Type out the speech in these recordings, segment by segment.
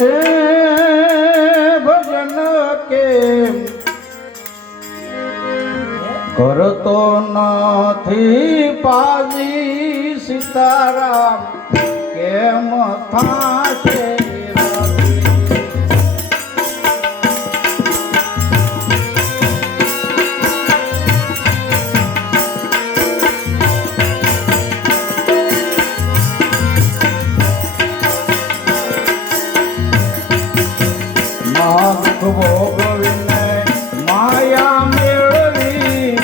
એ ભજન કેમ કરતો નથી પાજી સીતારામ કેમ થાશે ભોગવીને માયા મેળવી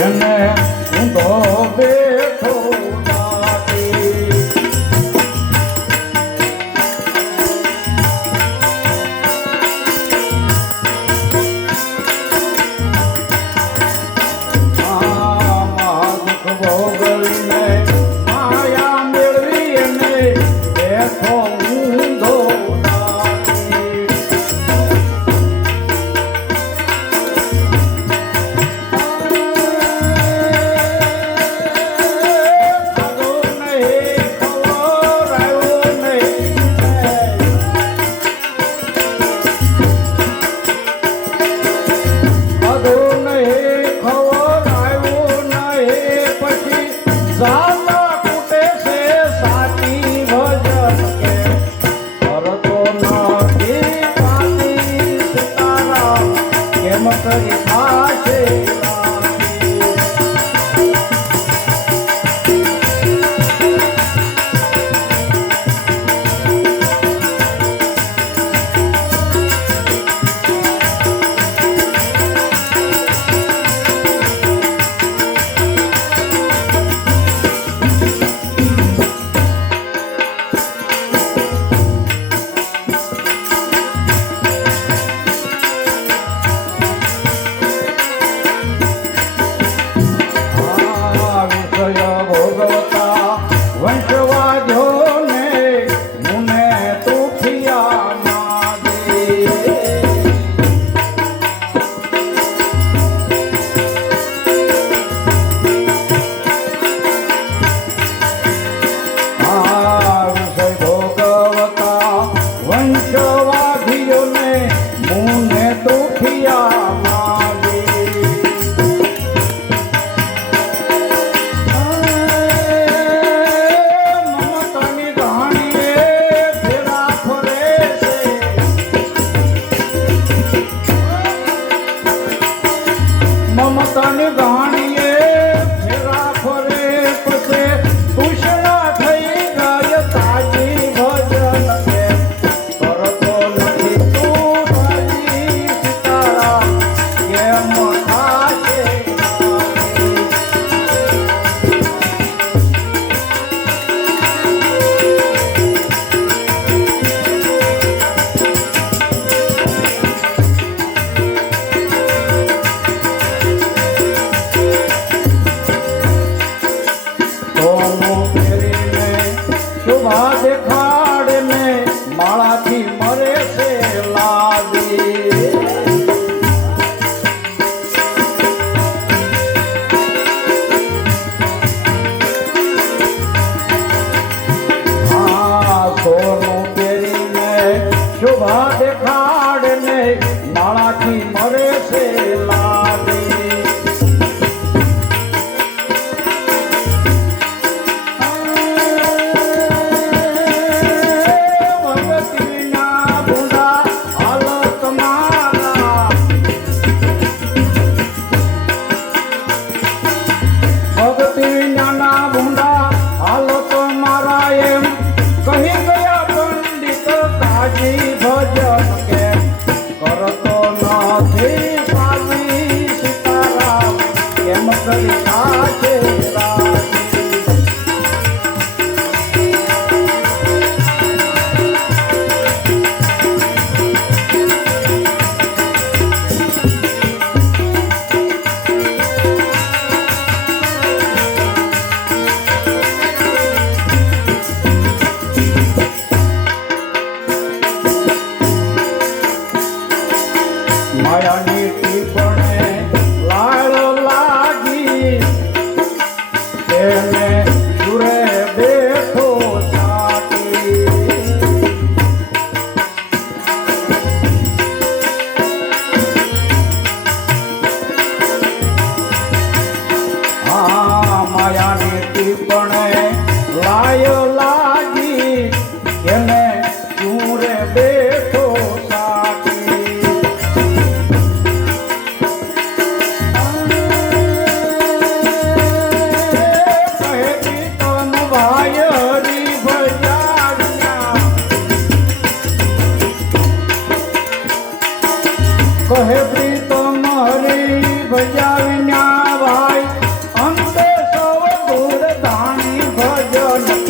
એને ઊંધો બેઠો ભોગવીને માયા મેળવી એને બેઠો કરી થાશે મમતાની ગાણીએ ફેરા ફરે પસે તૃષ્ણા થઈ જાય તાજી ભજન કે કરતો નથી તું તાજી સીતારામ કેમ થાશે શોભા દેખાડ ને માળાથી મરે છે લાગી સોનું પહેરીને શોભા દેખાડ ને માળાથી મરે છે લાગી ભજ લાયો લાગી એને ચૂરે બેઠો સાકી કહે તન વાયરી ભજાવ્યા કહે પ્રીતમ હરી ભજાવ્યા ભાઈ અંતે સૌ દૂર ધાણી ભજન